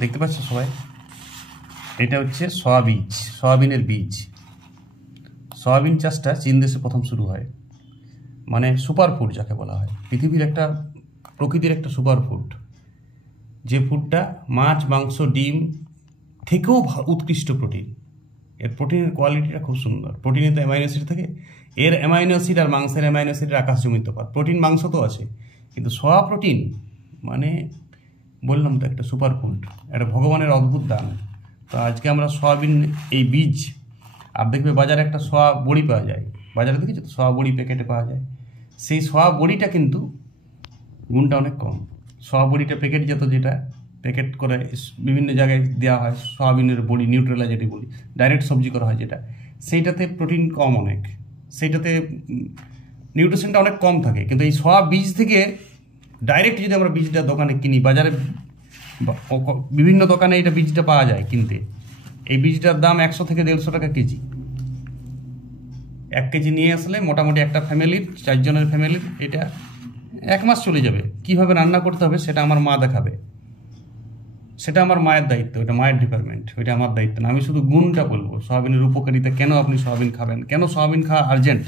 দেখতে পাচ্ছ সবাই, এটা হচ্ছে সয়াবীজ, সয়াবিনের বীজ। সয়াবিন চাষটা চীন দেশে প্রথম শুরু হয়, মানে সুপারফুড যাকে বলা হয়, পৃথিবীর একটা প্রকৃতির একটা সুপারফুড, যে ফুডটা মাছ, মাংস, ডিম থেকেও উৎকৃষ্ট প্রোটিন। এর প্রোটিনের কোয়ালিটিটা খুব সুন্দর। প্রোটিনে তো অ্যামাইনো অ্যাসিড থাকে, এর অ্যামাইনো অ্যাসিড আর মাংসের অ্যামাইনো অ্যাসিডের আকাশ জমিন তফাৎ। প্রোটিন মাংস তো আছে, কিন্তু সোয়া প্রোটিন মানে বললাম তো একটা সুপারফুড, একটা ভগবানের অদ্ভুত দান। তো আজকে আমরা সয়াবিন এই বীজ, আর দেখবে বাজারে একটা সোয়া বড়ি পাওয়া যায়, বাজারে দেখেছো তো সোয়া বড়ি প্যাকেটে পাওয়া যায়, সেই সোয়া বড়িটা কিন্তু গুণটা অনেক কম। সোয়া বড়িটা প্যাকেটজাত, যেটা প্যাকেট করে বিভিন্ন জায়গায় দেওয়া হয়, সয়াবিনের বড়ি, নিউট্রেলা যেটি বলি, ডাইরেক্ট সবজি করা হয় যেটা, সেইটাতে প্রোটিন কম অনেক, সেইটাতে নিউট্রিশনটা অনেক কম থাকে। কিন্তু এই সোয়া বীজ থেকে ডাইরেক্ট যদি আমরা বীজটা দোকানে কিনি, বাজারে বিভিন্ন দোকানে এটা বীজটা পাওয়া যায় কিনতে, এই বীজটার দাম 100 থেকে 150 টাকা কেজি। 1 কেজি নিয়ে আসলে মোটামুটি একটা ফ্যামিলির, 4 জনের ফ্যামিলির এটা 1 মাস চলে যাবে। কীভাবে রান্না করতে হবে সেটা আমার মা দেখাবে, সেটা আমার মায়ের দায়িত্ব, ওটা মায়ের ডিপার্টমেন্ট, ওইটা আমার দায়িত্ব না। আমি শুধু গুণটা বলবো, সয়াবিনের উপকারিতা, কেন আপনি সয়াবিন খাবেন, কেন সয়াবিন খাওয়া আর্জেন্ট।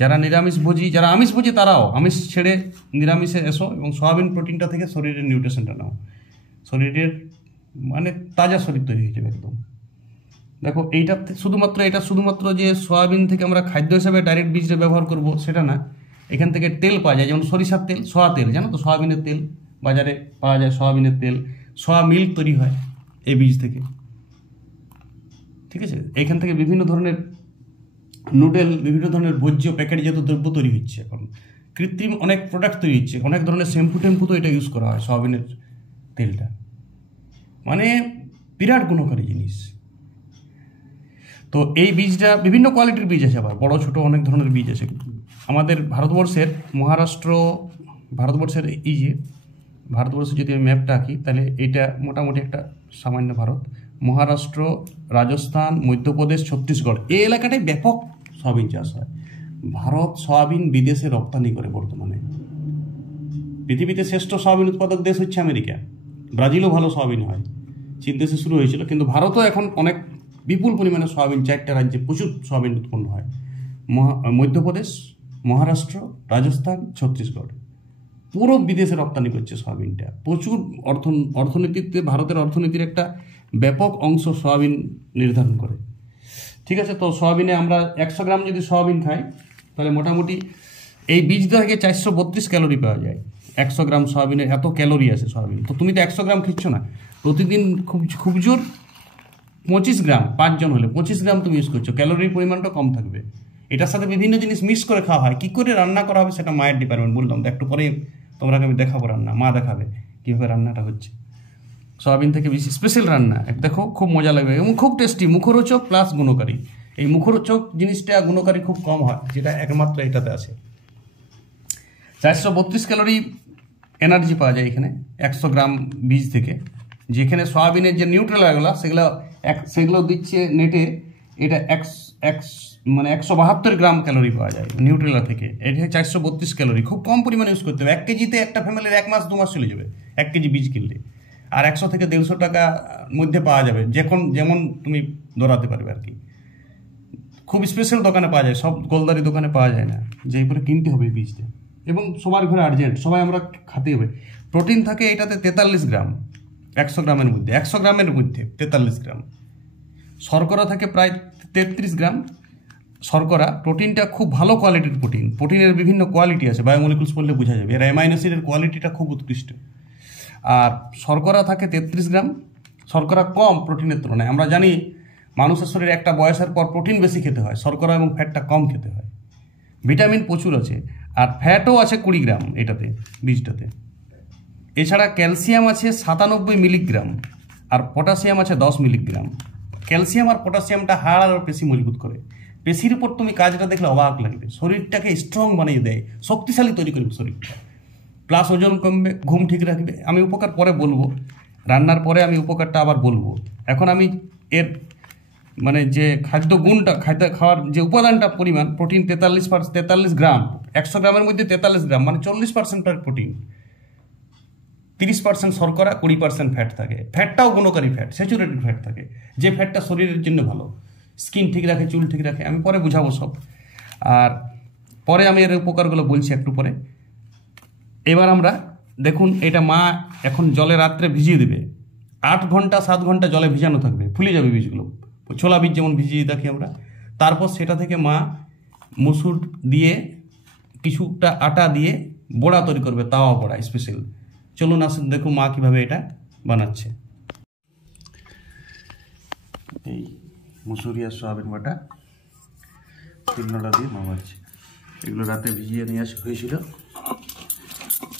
যারা নিরামিষভোজী, যারা আমিষভোজী, তারাও আমিষ ছেড়ে নিরামিষে এসো এবং সয়াবিন প্রোটিনটা থেকে শরীরের নিউট্রিশনটা নাও, শরীরের মানে তাজা শরীর তৈরি হয়ে যাবে একদম। দেখো এইটা শুধুমাত্র যে সয়াবিন থেকে আমরা খাদ্য হিসাবে ডাইরেক্ট বীজটা ব্যবহার করব সেটা না, এখান থেকে তেল পাওয়া যায়, যেমন সরিষার তেল, সোয়া তেল, জানো তো সয়াবিনের তেল বাজারে পাওয়া যায়, সয়াবিনের তেল, সোয়া মিল্ক তৈরি হয় এই বীজ থেকে, ঠিক আছে। এখান থেকে বিভিন্ন ধরনের নুডল, বিভিন্ন ধরনের ভোজ্য প্যাকেটজাত দ্রব্য তৈরি হচ্ছে, এখন কৃত্রিম অনেক প্রোডাক্ট তৈরি হচ্ছে, অনেক ধরনের শ্যাম্পু তো এটা ইউজ করা হয় সয়াবিনের তেলটা, মানে বিরাট গুণকারী জিনিস। তো এই বীজটা বিভিন্ন কোয়ালিটির বীজ আছে, আবার বড় ছোট অনেক ধরনের বীজ আছে। আমাদের ভারতবর্ষের ভারতবর্ষে যদি আমি ম্যাপটা আঁকি, তাহলে এটা মোটামুটি একটা সামান্য ভারত, মহারাষ্ট্র, রাজস্থান, মধ্যপ্রদেশ, ছত্তিশগড়, এই এলাকাটায় ব্যাপক সয়াবিন চাষ হয়। ভারত সয়াবিন বিদেশে রপ্তানি করে বর্তমানে। পৃথিবীতে শ্রেষ্ঠ সয়াবিন উৎপাদক দেশ হচ্ছে আমেরিকা, ব্রাজিলও ভালো সয়াবিন হয়, চীন দেশে শুরু হয়েছিল, কিন্তু ভারতও এখন অনেক বিপুল পরিমাণে সয়াবিন, 4টা রাজ্যে প্রচুর সয়াবিন উৎপন্ন হয়, মধ্যপ্রদেশ, মহারাষ্ট্র, রাজস্থান, ছত্তিশগড়, পুরো বিদেশে রপ্তানি করছে সয়াবিনটা। প্রচুর অর্থনীতিতে, ভারতের অর্থনীতির একটা ব্যাপক অংশ সয়াবিন নির্ধারণ করে, ঠিক আছে। তো সয়াবিনে আমরা 100 গ্রাম যদি সয়াবিন খাই, তাহলে মোটামুটি এই বীজ থেকে 432 ক্যালোরি পাওয়া যায়। 100 গ্রাম সয়াবিনে এত ক্যালোরি আছে সয়াবিন। তো তুমি তো 100 গ্রাম খাচ্ছ না, প্রতিদিন খুব জোর 25 গ্রাম, 5 জন হলে 25 গ্রাম তুমি ইউজ করছো, ক্যালোরির পরিমাণটা কম থাকবে। এটার সাথে বিভিন্ন জিনিস মিক্স করে খাওয়া হয়, কী করে রান্না করা হবে সেটা মায়ের ডিপার্টমেন্ট, বললাম তো একটু পরে তোমরা আমি দেখাবো রান্না, মা দেখাবে কীভাবে রান্নাটা হচ্ছে সয়াবিন থেকে। বেশি স্পেশাল রান্না দেখো, খুব মজা লাগবে এবং খুব টেস্টি, মুখরোচক প্লাস গুণকারী। এই মুখরোচক জিনিসটা গুণকারী খুব কম হয়, যেটা একমাত্র এটাতে আছে। 432 ক্যালোরি এনার্জি পাওয়া যায় এখানে 100 গ্রাম বীজ থেকে। যেখানে সয়াবিনের যে নিউট্রেলাগুলো সেগুলো দিচ্ছে নেটে, এটা 172 গ্রাম ক্যালোরি পাওয়া যায় নিউট্রেলা থেকে। এটা 432 ক্যালোরি, খুব কম পরিমাণে ইউজ করতে হবে। 1 কেজিতে একটা ফ্যামিলির 1 মাস 2 মাস চলে যাবে 1 কেজি বীজ কিনলে, আর 100 থেকে 150 টাকা মধ্যে পাওয়া যাবে, যেমন তুমি দৌড়াতে পারবে আর কি। খুব স্পেশাল দোকানে পাওয়া যায়, সব গোলদারি দোকানে পাওয়া যায় না, যেই করে কিনতে হবে বীজটা, এবং সবার ঘরে আর্জেন্ট, সবাই আমরা খাতে হবে। প্রোটিন থাকে এটাতে 43 গ্রাম 100 গ্রামের মধ্যে, 100 গ্রামের মধ্যে 43 গ্রাম। শর্করা থাকে প্রায় 33 গ্রাম শর্করা। প্রোটিনটা খুব ভালো কোয়ালিটির প্রোটিন, প্রোটিনের বিভিন্ন কোয়ালিটি আছে, বায়োমলিকুলস পড়লে বোঝা যাবে, এর অ্যামাইনো অ্যাসিডের কোয়ালিটিটা খুব উৎকৃষ্ট। আর শর্করা থাকে 33 গ্রাম, শর্করা কম প্রোটিনের তুলনায়। আমরা জানি মানুষের শরীরে একটা বয়সের পর প্রোটিন বেশি খেতে হয়, শর্করা এবং ফ্যাটটা কম খেতে হয়। ভিটামিন প্রচুর আছে, আর ফ্যাটও আছে 20 গ্রাম এটাতে, বীজটাতে। এছাড়া ক্যালসিয়াম আছে 97 মিলিগ্রাম, আর পটাশিয়াম আছে 10 মিলিগ্রাম। ক্যালসিয়াম আর পটাশিয়ামটা হাড় আর পেশি মজবুত করে। পেশির উপর তুমি কাজটা দেখলে অবাক লাগবে, শরীরটাকে স্ট্রং বানিয়ে দেয়, শক্তিশালী তৈরি করবে শরীরটা, প্লাস ওজন কমবে, ঘুম ঠিক রাখবে। আমি উপকার পরে বলবো, রান্নার পরে আমি উপকারটা আবার বলবো। এখন আমি এর মানে যে খাদ্য খাওয়ার যে উপাদানটা পরিমাণ, প্রোটিন 43 গ্রাম, 100 গ্রামের মধ্যে 43 গ্রাম, মানে 40% প্রোটিন। 30% শর্করা, 20% ফ্যাট থাকে। ফ্যাটটাও গুণকারী ফ্যাট, স্যাচুরেটেড ফ্যাট থাকে, যে ফ্যাটটা শরীরের জন্য ভালো, স্কিন ঠিক রাখে, চুল ঠিক রাখে। আমি পরে বুঝাবো সব, আর পরে আমি এর উপকারগুলো বলছি একটু পরে। এবার আমরা দেখুন, এটা মা এখন জলে রাত্রে ভিজিয়ে দেবে, 8 ঘন্টা 7 ঘন্টা জলে ভিজানো থাকবে, ফুলে যাবে বীজগুলো, ছোলা বীজ যেমন ভিজিয়ে রাখি আমরা। তারপর সেটা থেকে মা মসুর দিয়ে কিছুটা আটা দিয়ে বড়া তৈরি করবে, তাওয়া বড়া স্পেশাল। চলুন আসুন দেখুন মা কীভাবে এটা বানাচ্ছে। এই মুসুরি আর সয়াবিন বাটা তিলনোড়া দিয়ে মা বানাচ্ছে। এগুলো রাতে ভিজিয়ে নিয়ে আসা হয়েছিল,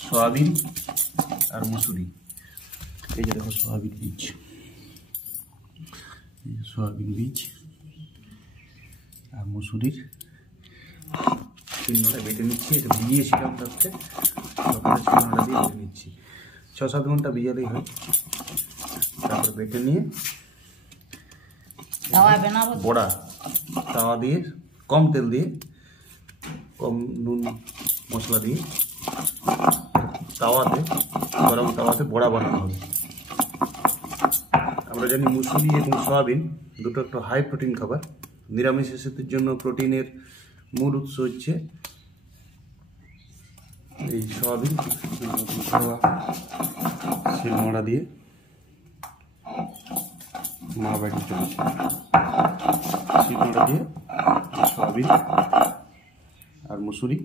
সয়াবিন আর মুসুরি। এই যে দেখো সয়াবিন বীজ, সয়াবিন বীজ আর মুসুরির তিলনোড়া বেটে নিচ্ছি। এটা ভিজিয়েছিলাম রাত্রে, সকালে তিলনোড়া দিয়ে বেটে নিচ্ছি। 6-7 ঘন্টা ভিজালেই হয়। তারপর বেটে নিয়ে বড়া তাওয়া দিয়ে, কম তেল দিয়ে, কম নুন মশলা দিয়ে তাওয়াতে, গরম তাওয়াতে বড়া বানানো হবে। আমরা জানি মুসুরি এবং সয়াবিন দুটো একটু হাই প্রোটিন খাবার। নিরামিষ শিশুদের জন্য প্রোটিনের মূল উৎস হচ্ছে এই সয়াবিন। শিলনোড়া দিয়ে মা বাড়ি চলেছে, শিলনোড়া দিয়ে সয়াবিন আর মুসুরি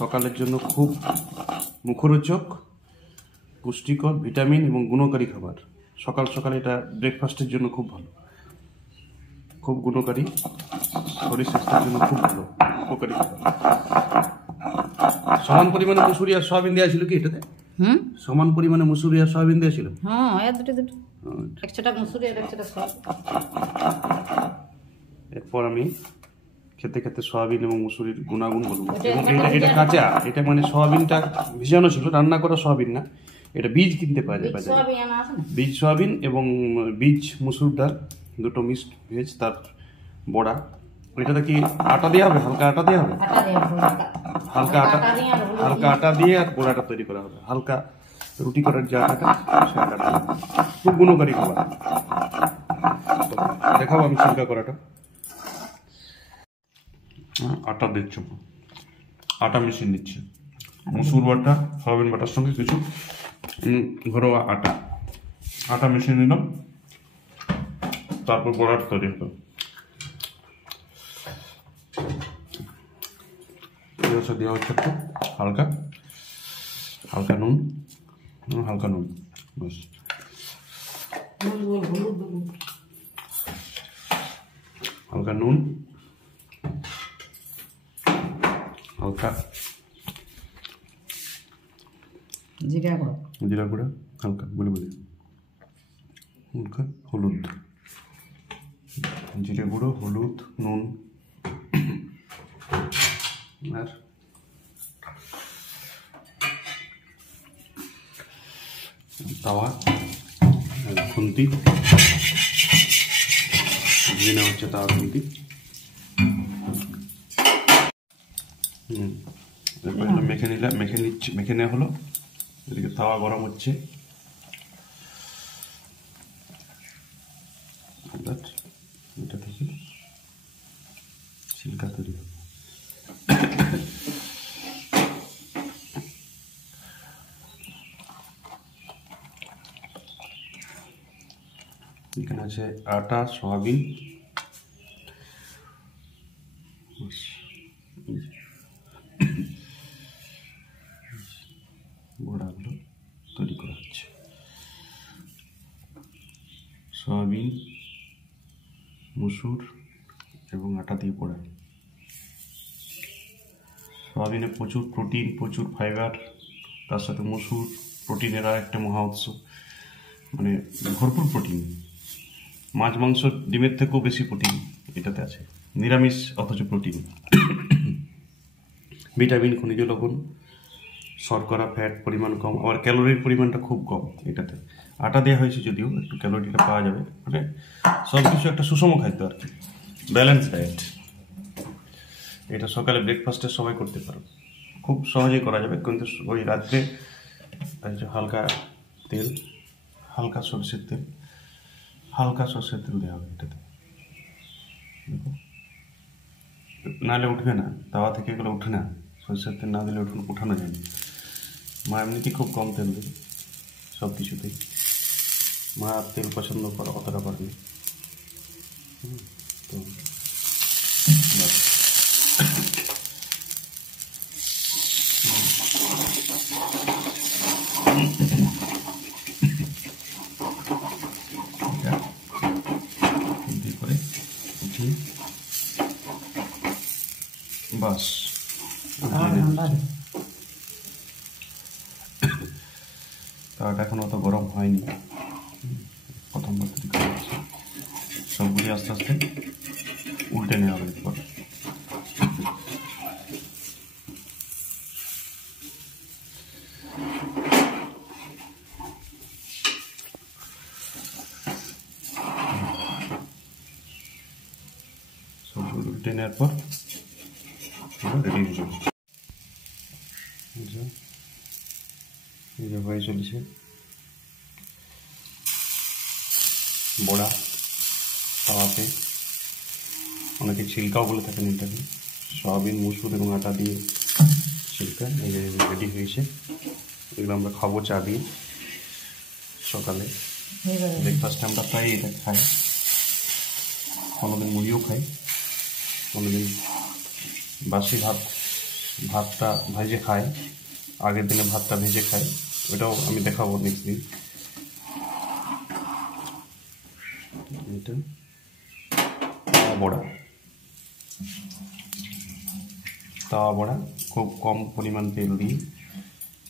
সকালের জন্য খুব মুখরোচক, পুষ্টিকর, ভিটামিন এবং গুণকারী খাবার। সকাল সকালে এটা ব্রেকফাস্টের জন্য খুব ভালো, খুব গুণকারী, শরীর স্বাস্থ্যের জন্য খুব ভালো, উপকারী খাবার। সমান পরিমাণে মুসুরি আর সয়াবিন দেওয়া ছিল কি এটাতে? সমান পরিমাণে মুসুরি আর সয়াবিন দেওয়া ছিল। এরপর আমি খেতে খেতে সয়াবিন এবং মুসুরির গুণাগুণ বলবো। এবং এটা কাঁচা, এটা মানে সয়াবিনটা ভিজানো ছিল, রান্না করা সয়াবিন না, এটা বীজ কিনতে পাওয়া যায় বাজারে। বীজ সয়াবিন এবং বীজ মসুর ডাল দুটো মিক্সড ভেজ, তার বড়া। এটাতে কি আটা দেওয়া হবে? হালকা আটা দেওয়া হবে, হালকা আটা দিয়ে আর বড়াটা তৈরি করা হবে। হালকা রুটি করার যে আটাটা, সেটা খুব গুণকারী খাবার। দেখাবো আমি সিল্কা করাটা। আটা দিচ্ছ, আটা মিশিয়ে দিচ্ছি, মসুর বাটা সয়াবিন বাটার সঙ্গে কিছু ঘরোয়া আটা মিশিয়ে নিলাম। তারপর বড়াটা তৈরি হলো। দেওয়া হচ্ছে একটু হালকা হালকা নুন, বাস। হালকা নুন, হালকা জিরা গুঁড়া, হালকা বলে হালকা হলুদ, জিরে গুঁড়ো, হলুদ, নুন আর তাওয়া, খুন্তি দিয়ে নেওয়া হচ্ছে, তাওয়া খুন্তি। মেখে নেওয়া হলো। এদিকে তাওয়া গরম হচ্ছে, এটা থেকে ছিলকা তৈরি হবে। এখানে আছে আটা, সয়াবিন, বড়াগুলো তৈরি করা হচ্ছে। সয়াবিন, মসুর এবং আটা দিয়ে বড়া। সয়াবিনে প্রচুর প্রোটিন, প্রচুর ফাইবার, তার সাথে মসুর প্রোটিনের আর একটা মহা উৎস, মানে ভরপুর প্রোটিন। মাছ, মাংস, ডিমের থেকেও বেশি প্রোটিন এটাতে আছে। নিরামিষ অথচ প্রোটিন, ভিটামিন, খনিজ লবণ, শর্করা, ফ্যাট পরিমাণ কম, আবার ক্যালোরির পরিমাণটা খুব কম এটাতে। আটা দেওয়া হয়েছে যদিও একটু ক্যালোরিটা পাওয়া যাবে, মানে সব কিছু একটা সুষম খাদ্য আর কি, ব্যালেন্স ডায়েট। এটা সকালে ব্রেকফাস্টের সময় করতে পারো, খুব সহজেই করা যাবে। কিন্তু ওই রাত্রে এই যে হালকা তেল, হালকা সরষের তেল দেওয়া হবে এটাতে, দেখো নাহলে উঠবে না, তাওয়া থেকে এগুলো উঠে না, সরষের তেল না দিলে উঠানো যায় না। মা এমনিতেই খুব কম তেল দেবে সব কিছুতেই, মা তেল পছন্দ করে অতটা পারেনি। তো করে উঠিয়ে বাস, তাওয়াটা এখন অত গরম হয়নি, প্রথম সবগুলি আস্তে আস্তে উল্টে নেওয়া হবে। এরপর সবগুলো উল্টে নেওয়ার পর রেডি হয়ে যাবে। এই যে হয়ে চলেছে বড়া তাওয়াতে, অনেকে ছিলকাও বলে থাকেন এটাকে, সয়াবিন, মসুর এবং আটা দিয়ে ছিলকা। এই যে রেডি হয়েছে, এগুলো আমরা খাবো চা দিয়ে সকালে। ব্রেকফাস্টে আমরা প্রায় এটা খাই, কোনোদিন মুড়িও খাই, কোনোদিন বাসি ভাতটা ভেজে খাই, আগের দিনে ভাতটা ভেজে খাই, ওটাও আমি দেখাবো নেক্সট দিন। এটা তাওয়া বড়া খুব কম পরিমাণ তেল দিয়ে,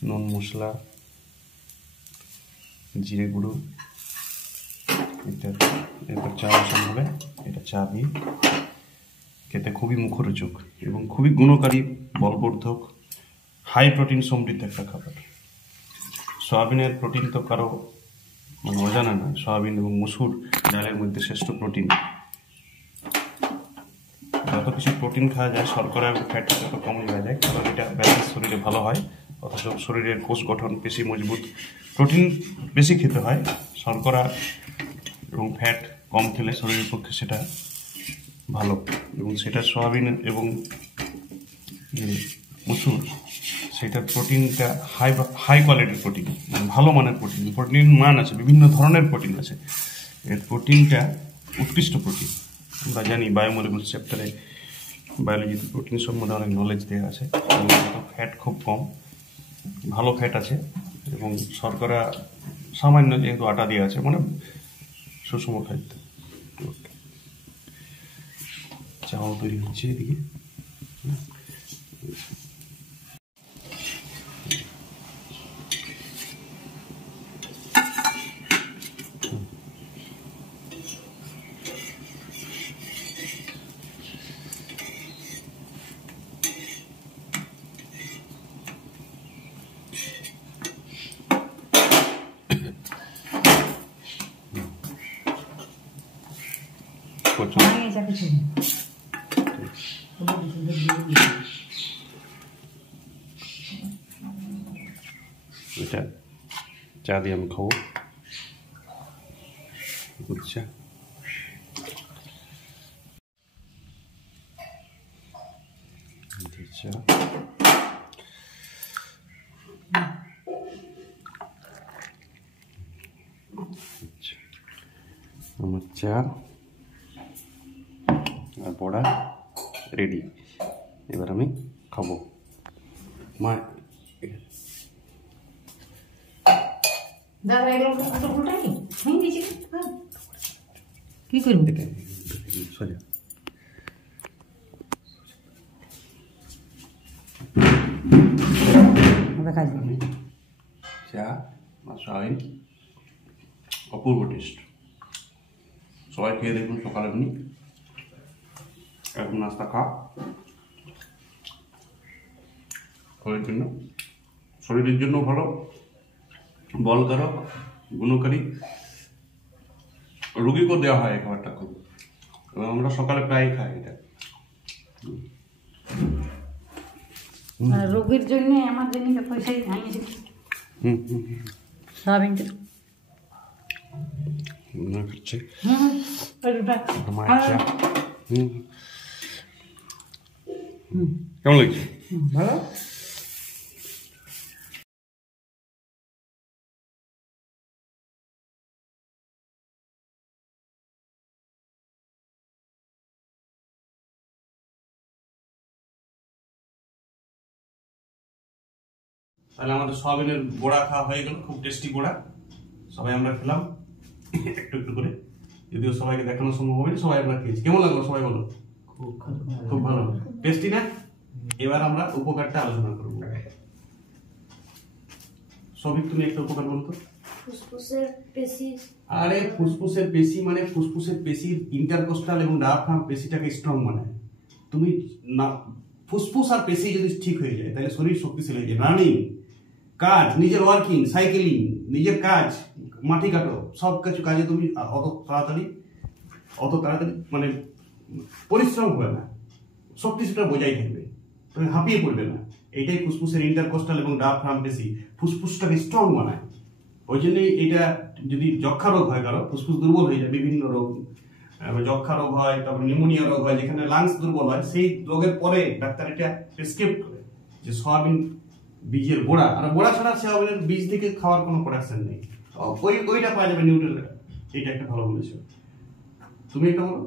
নুন, মশলা, জিরে গুঁড়ো, এটা এরপর চা বসানো হবে। এটা চা দিয়ে খেতে খুবই মুখরোচক এবং খুবই গুণকারী, বলবর্ধক, হাই প্রোটিন সমৃদ্ধ একটা খাবার। সয়াবিনের প্রোটিন তো কারো অজানা না, সয়াবিন এবং মসুর ডালের মধ্যে শ্রেষ্ঠ প্রোটিন। যত কিছু প্রোটিন খাওয়া যায়, শর্করা এবং ফ্যাট যত কম হয়ে যায়, কারণ এটা ব্যালেন্স শরীরে ভালো হয়, অথচ শরীরের কোষ গঠন বেশি মজবুত। প্রোটিন বেশি খেতে হয়, শর্করা এবং ফ্যাট কম খেলে শরীরের পক্ষে সেটা ভালো, এবং সেটা সয়াবিন এবং মসুর, সেটার প্রোটিনটা হাই কোয়ালিটির প্রোটিন, মানে ভালো মানের প্রোটিন মান আছে, বিভিন্ন ধরনের প্রোটিন আছে। এর প্রোটিনটা উৎকৃষ্ট প্রোটিন। আমরা জানি বায়োমলিকুলস চ্যাপ্টারে বায়োলজিতে প্রোটিন সম্বন্ধে অনেক নলেজ দেওয়া আছে। ফ্যাট খুব কম, ভালো ফ্যাট আছে, এবং শর্করা সামান্য, যেহেতু আটা দিয়ে আছে, মানে সুষম খাদ্য। চাও তৈরি হচ্ছে এদিকে। এটা চা দিয়ে আমি খাবো। আচ্ছা, আমার চা আর বড়া রেডি, এবার আমি খাবো। মা কি করবো? সোজা চা আর সয়াবিন, অপূর্ব টেস্ট। সবাই খেয়ে দেখুন সকালে, আপনি এখন নাস্তা শরীরের জন্য ভালো, বলকারক, গুণকারী, রোগীকেও দেওয়া হয় এই খাবারটা খুব, এবং আমরা সকালে প্রায় খাই এটা। রোগীর জন্য, আমার জন্য পয়সাই খাই। সয়াবিনটা করছে ভালো কেমন লাগছে? ভালো তাহলে আমাদের সয়াবিনের বড়া খাওয়া হয়ে গেল, খুব টেস্টি বড়া। সবাই আমরা খেলাম একটু একটু করে, যদিও সবাইকে দেখানো সম্ভব হয়নি, সবাই আমরা খেয়েছি। কেমন লাগলো সবাই বলো? খুব ভালো, টেস্টি না? এবার আমরা উপকারটা আলোচনা করবো। সবিক, তুমি একটা উপকার বলো তো। ফুসফুসের পেশি। আরে ফুসফুসের পেশি মানে ফুসফুসের পেশির ইন্টারকোস্টাল এবং ডায়াফ্রাম পেশিটাকে স্ট্রং বানায়। তুমি না, ফুসফুস আর পেশি যদি ঠিক হয়ে যায় তাহলে শরীর শক্তিশালী হয়ে যায়। রানিং কাজ, নিজের ওয়ার্কিং, সাইকেলিং, নিজের কাজ, মাটি কাটো, সব কিছু কাজে তুমি অত তাড়াতাড়ি মানে পরিশ্রম হবে না, সব কিছুটা বোঝাই থাকবে, তুমি হাঁপিয়ে পড়বে না। এইটাই ফুসফুসের ইন্টারকোস্টাল এবং ডায়াফ্রাম পেশি ফুসফুসটাকে স্ট্রং বানায়। ওই জন্যই এটা যদি যক্ষা রোগ হয়, কারো ফুসফুস দুর্বল হয়ে যায়, বিভিন্ন রোগ, যক্ষা রোগ হয়, তারপর নিউমোনিয়া রোগ হয়, যেখানে লাংস দুর্বল হয়, সেই রোগের পরে ডাক্তার এটা প্রেসক্রাইব করে যে সয়াবিন বীজের বড়া। আর বড়া ছাড়া সয়াবিনের বীজ থেকে খাওয়ার কোনো প্রোডাকশন নেই, ওইটা পাওয়া যাবে নিউট্রেল। এটা একটা ভালো বলেছো তুমি, একটা বলো।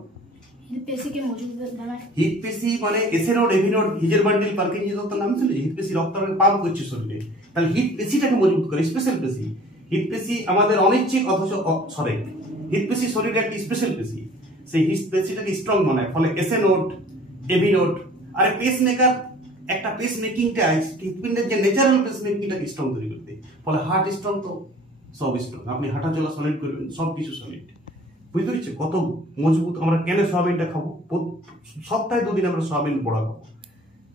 পেশিকে মজবুত বানায়। হিট পেশি মানে এসেনোড, এভিনোড, হিজের বান্ডেল, পার্কিনসন যন্ত্রের নাম শুনেছি। হিট পেশি রক্তটাকে পাম্প করছে শরীরে, তাহলে হিট পেশিটাকে মজবুত করে। স্পেশাল পেশি হিট পেশি আমাদের অনিচ্ছিক অথচ সরে, হিট পেশি শরীরে একটি স্পেশাল পেশি, সেই হিট পেশিটাকে স্ট্রং বানায়। ফলে এসেনোড, এভিনোড, আর পেস মেকার, একটা পেস মেকিংটা হৃৎপিণ্ডের যে ন্যাচারাল পেস মেকিংটাকে স্ট্রং তৈরি করতে। ফলে হার্ট স্ট্রং তো সব স্ট্রং, আপনি হাঁটা চলা সলিড করবেন, সব কিছু সলিড। বুঝতে পারছি কত মজবুত। আমরা কেন সয়াবিনটা খাবো? সপ্তাহে 2 দিন আমরা সয়াবিন বড়া খাবো,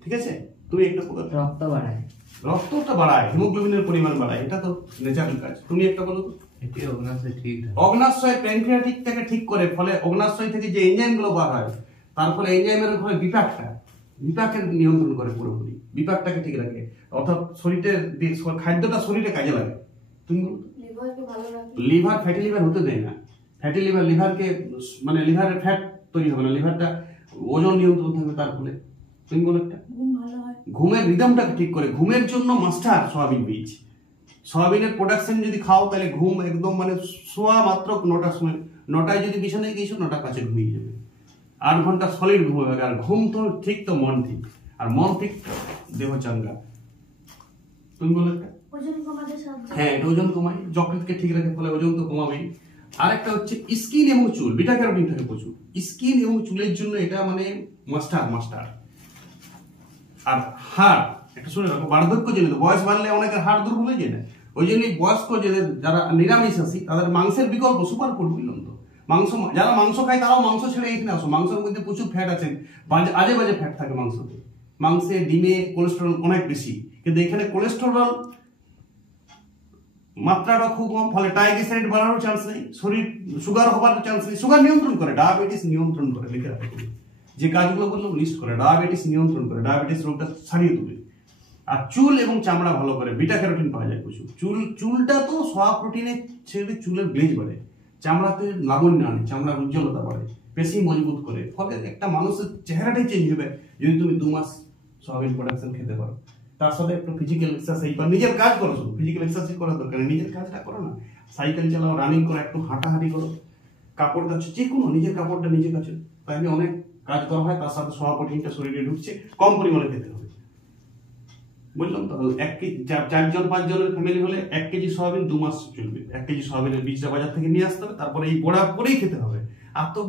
ঠিক আছে? তুমি একটা রক্ত বাড়ায়, রক্তটা বাড়ায়, হিমোগ্লোবিনের পরিমাণ বাড়ায়, এটা তো ন্যাচারাল কাজ। তুমি একটা বলো তো। এটি অগ্নাশয় ঠিক থাকে, অগ্নাশয় প্যানক্রিয়াটিকটাকে ঠিক করে, ফলে অগ্নাশয় থেকে যে এনজাইম গুলো বার হয়, তার ফলে এনজাইমের ফলে বিপাকের নিয়ন্ত্রণ করে পুরোপুরি, বিপাকটাকে ঠিক রাখে, অর্থাৎ শরীরের খাদ্যটা শরীরে কাজে লাগে। তুমি লিভারকে ভালো রাখে। লিভার ফ্যাটি লিভার হতে দেয় না। ফ্যাটি লিভারকে মানে লিভারের ফ্যাট তৈরি হবে না, লিভারটা ওজন নিয়ন্ত্রণ থাকবে তার ফলে। তুমি বলো একটা। ঘুম ভালো হয়। ঘুমের রিদমটাকে ঠিক করে, ঘুমের জন্য মাস্টার সয়াবিন বীজ। সয়াবিনের প্রোডাকশন যদি খাও তাহলে ঘুম একদম মানে শোয়া মাত্র 9টার সময়, 9টায় যদি বিছানায় গিয়েছো 9টার কাছে ঘুমিয়ে যাবে, 8 ঘন্টা সলিড ঘুম হবে। আর ঘুম তো ঠিক তো মন ঠিক, আর মন ঠিক দেহ চাঙ্গা। তুমি বলো একটা। ওজন কমাতে সাহায্য। হ্যাঁ, এটা ওজন কমায়, যকৃতকে ঠিক রাখে, ফলে ওজন তো কমাবেই। আরেকটা হচ্ছে স্কিন এবং চুল, বিটা ক্যারোটিন থাকে প্রচুর স্কিন এবং চুলের জন্য, এটা মানে মাস্টার। আর হাড়, একটা শুনে রাখো, বার্ধক্য জনিত, বয়স বাড়লে অনেকের হাড় দুর্বল হয়ে যায় না, ওই জন্যই বয়স্ক যারা নিরামিষাশী তাদের মাংসের বিকল্প সুপার ফুড, বুঝলাম তো। মাংস, যারা মাংস খায় তারাও মাংস ছেড়ে এখানে আসো। মাংসের মধ্যে প্রচুর ফ্যাট আছে, আজে বাজে ফ্যাট থাকে মাংসতে। মাংসে, ডিমে কোলেস্টেরল অনেক বেশি, কিন্তু এখানে কোলেস্টেরল মাত্রাটা খুব কম, ফলে ট্রাইগ্লিসারাইড বাড়ানোর চান্স নেই, শরীর সুগার হবার চান্স নেই। সুগার নিয়ন্ত্রণ করে, ডায়াবেটিস নিয়ন্ত্রণ করে, লিখে রাখো যে কাজগুলো বললাম লিস্ট করে। ডায়াবেটিস নিয়ন্ত্রণ করে, ডায়াবেটিস রোগটা সারিয়ে তুলে। আর চুল এবং চামড়া ভালো করে, বিটা ক্যারোটিন পাওয়া যায় প্রচুর। চুলটা তো সোয়া প্রোটিনের ছেড়ে চুলের গ্লেজ বাড়ে, চামড়াতে লাবণ্য আনে, চামড়ার উজ্জ্বলতা বাড়ে, পেশি মজবুত করে। ফলে একটা মানুষের চেহারাটাই চেঞ্জ হবে যদি তুমি 2 মাস সয়াবিন প্রোডাকশন খেতে পারো। তার সাথে একটু ফিজিক্যাল এক্সারসাইজ বা নিজের কাজ করো, শুধু ফিজিক্যাল এক্সারসাইজ করার দরকার নেই, নিজের কাজটা করো না, সাইকেল চালাও, রানিং করো, একটু হাঁটাহাঁটি করো, কাপড় কাচো, যে কোনো নিজের কাপড়টা নিজে কাচো। তাই আমি অনেক কাজ করা হয়, তার সাথে সোয়া প্রোটিনটা শরীরে ঢুকছে, কম পরিমাণে খেতে হবে। বললাম তো, 1 কেজি 4-5 জনের ফ্যামিলি হলে 1 কেজি সয়াবিন 2 মাস চলবে। 1 কেজি সয়াবিনের বীজটা বাজার থেকে নিয়ে আসতে হবে, তারপরে এই বড়া করেই খেতে হবে। আর তো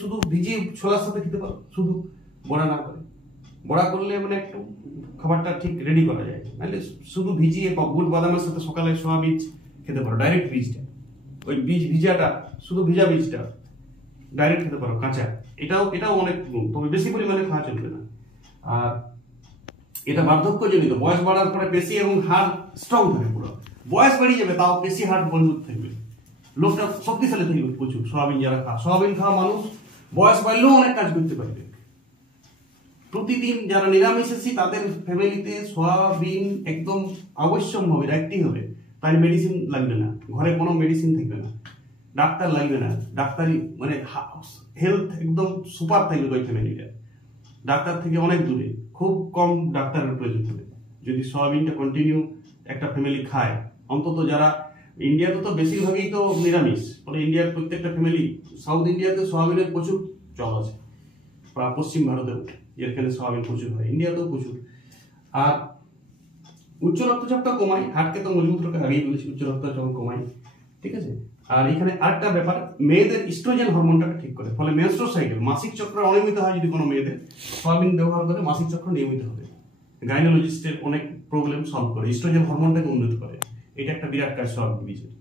শুধু ভিজিয়ে ছোলার সাথে খেতে পারো, শুধু বড়া না করে। বড়া করলে মানে একটু খাবারটা ঠিক রেডি করা যায়, নাহলে শুধু ভিজিয়ে বা বুট বাদামের সাথে সকালে সোয়া বীজ খেতে পারো, ডাইরেক্ট বীজটা, ওই ভিজাটা, শুধু ভিজা বীজটা ডাইরেক্ট খেতে পারো কাঁচা। এটাও অনেক গুণ, তবে বেশি পরিমাণে খাওয়া চলবে না। আর এটা বার্ধক্যজনিত, বয়স বাড়ার পরে পেশি এবং হাড় স্ট্রং থাকে পুরো। বয়স বেড়ে যাবে তাও পেশি হাড় মজবুত থাকবে, লোকটা শক্তিশালী থাকবে প্রচুর। সয়াবিন যারা সয়াবিন খাওয়া মানুষ বয়স বাড়লেও অনেক কাজ করতে পারবে। প্রতিদিন যারা নিরামিষাশী তাদের ফ্যামিলিতে সয়াবিন একদম আবশ্যক হবে, রাখতেই হবে। তাহলে মেডিসিন লাগবে না, ঘরে কোনো মেডিসিন থাকবে না, ডাক্তার লাগবে না, ডাক্তারি মানে হেলথ একদম সুপার থাকবে ওই ফ্যামিলিটা, ডাক্তার থেকে অনেক দূরে, খুব কম ডাক্তারের প্রয়োজন হবে যদি সয়াবিনটা কন্টিনিউ একটা ফ্যামিলি খায়। অন্তত যারা ইন্ডিয়াতে তো বেশিরভাগই তো নিরামিষ, ফলে ইন্ডিয়ার প্রত্যেকটা ফ্যামিলি, সাউথ ইন্ডিয়াতে সয়াবিনের প্রচুর চল আছে, বা পশ্চিম ভারতেও যেখানে সয়াবিন প্রচুর হয়, ইন্ডিয়াতেও প্রচুর। আর উচ্চ রক্তচাপটা কমায়, হার্টকে তো মজবুত রাখে, আগেই বলেছি উচ্চ রক্তচাপ কমায়, ঠিক আছে। আর এখানে আরেকটা ব্যাপার, মেয়েদের ইস্ট্রোজেন হরমোনটা ঠিক করে, ফলে মেনস্ট্রুয়াল সাইকেল, মাসিক চক্র অনিয়মিত হয় যদি কোনো মেয়েদের, সয়াবিন ব্যবহার করে মাসিক চক্র নিয়মিত হবে। গাইনোলজিস্টের অনেক প্রবলেম সলভ করে, ইস্ট্রোজেন হরমোনটাকে উন্নত করে, এটা একটা বিরাট কাজ সয়াবিন বীজের।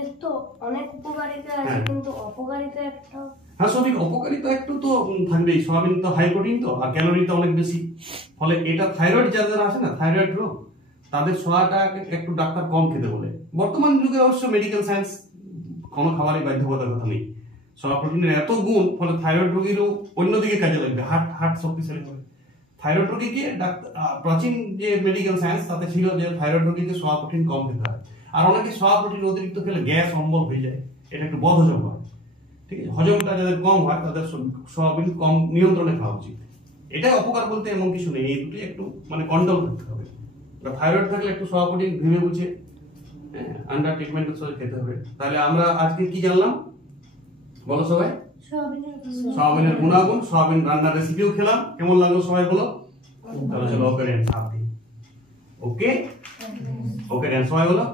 এর তো অনেক উপকারিতা আছে, হ্যাঁ। কিন্তু অপকারিতা একটা। হ্যাঁ, সঠিক, অপকারিতা একটু তো থাকবেই, সয়াবিন তো হাই প্রোটিন তো, আর ক্যালোরি তো অনেক বেশি, ফলে এটা থাইরয়েড যাদের আছে না, থাইরয়েড রোগ, তাদের সোয়াটা একটু ডাক্তার কম খেতে বলে। বর্তমান যুগে অবশ্য মেডিকেল সায়েন্স কোনো খাবারই বাধ্যকতার কথা নেই, সোয়া প্রোটিনের এত গুণ, ফলে থাইরয়েড রোগীরও অন্যদিকে কাজে লাগবে, হার্ট শক্তিশালী হবে। থাইরয়েড রোগীকে প্রাচীন যে মেডিকেল সায়েন্স তাতে ছিল যে থাইরয়েড রোগীকে সোয়া প্রোটিন কম খেতে হয়, আর অনেকে সোয়া প্রোটিন অতিরিক্ত খেলে গ্যাস অম্বল হয়ে যায়, এটা একটু বদহজম হয়, ঠিক আছে। হজমটা যাদের কম হয় তাদের সোয়াবিন কম নিয়ন্ত্রণে খাওয়া উচিত। এটা অপকার বলতে এমন কিছু নেই, এই দুটি একটু মানে কন্ট্রোল করতে হবে। থাইরয়েড থাকলে একটু সোয়া প্রোটিন ভেবে বুঝে আন্ডার ট্রিটমেন্টের সাথে খেতে হবে। তাহলে আমরা আজকে কি জানলাম বলো সবাই? সয়াবিনের গুণাগুণ, সয়াবিন রান্নার রেসিপিও খেলাম, কেমন লাগলো সবাই বলো? তাহলে চলো ওকে ড্যান্স, ওকে ওকে ড্যান্স সবাই বলো।